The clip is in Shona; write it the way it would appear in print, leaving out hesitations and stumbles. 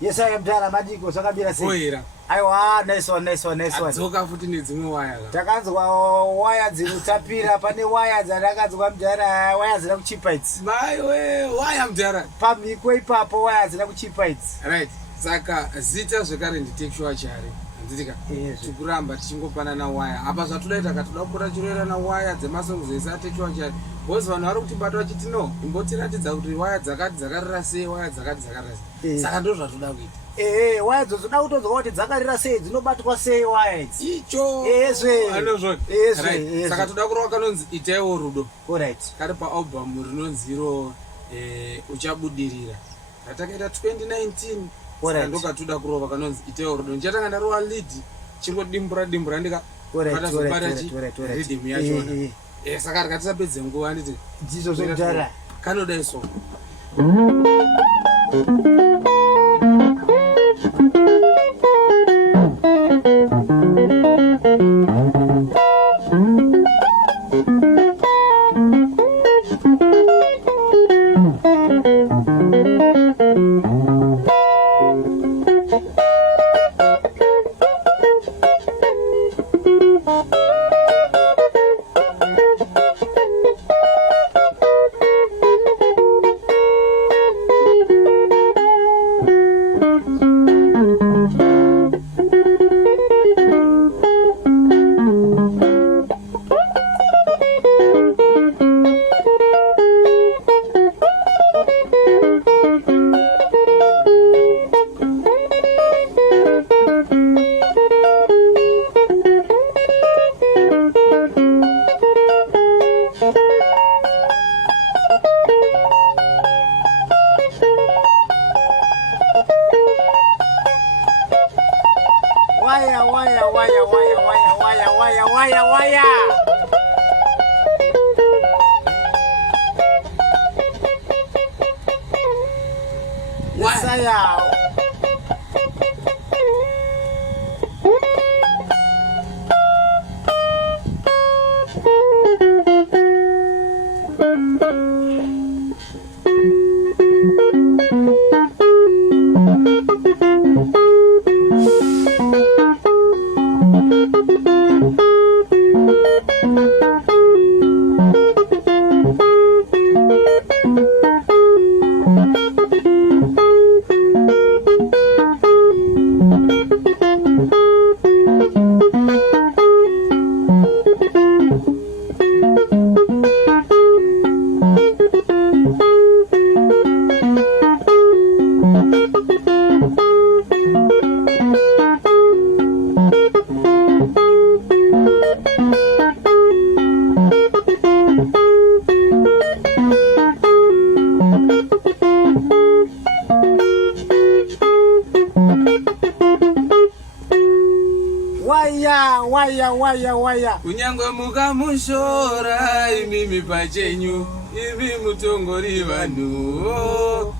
Yes, I am Dara Majiko Sakabira Sira. Aiwa, nice one. Adzoka futi nedzimwe waya. Takanzwa waya dzinotapira pane waya dzakadzwa Mudhara, waya dzina kuchipa idzi. Maiwe, waya Mudhara. Pamhiko ipapo waya dzina kuchipa idzi. Right. Saka zita zvekare ndi Takesure Chari. Nditika. Tikuramba tichingopanana waya. Apa zvatodaita katoda kupota chiroera na waya dzemasongs esa Takesure Chari. Bozi vanhu vari kutibata vachiti no, imbotiratidza kuti waya dzakati dzakarira sei, waya dzakati dzakarira sei. Saka ndo zvatoda kuita. Waya dzoda kutonzwa kuti dzakarira sei, dzinobatwa sei waya idzi. Icho. Anozvo. Right. Saka toda kurova kanonzi ITAIWO RUDO. Alright. Kari pa album rinonzi iro UCHABUDIRIRA. Ratakaita 2019. Saka ndokatoda kurova kanonzi ITAIWO RUDO. Ndichatanga ndarova lead chingodimbura ndika. Rhythm yacho. Saka rikatisapedze nguva nditi dzizo zvekudhara kanoda iso. Waya. Saya. Waya. Kunyangwa mukamushora imimi pachenyu, imi mutongori vanhu.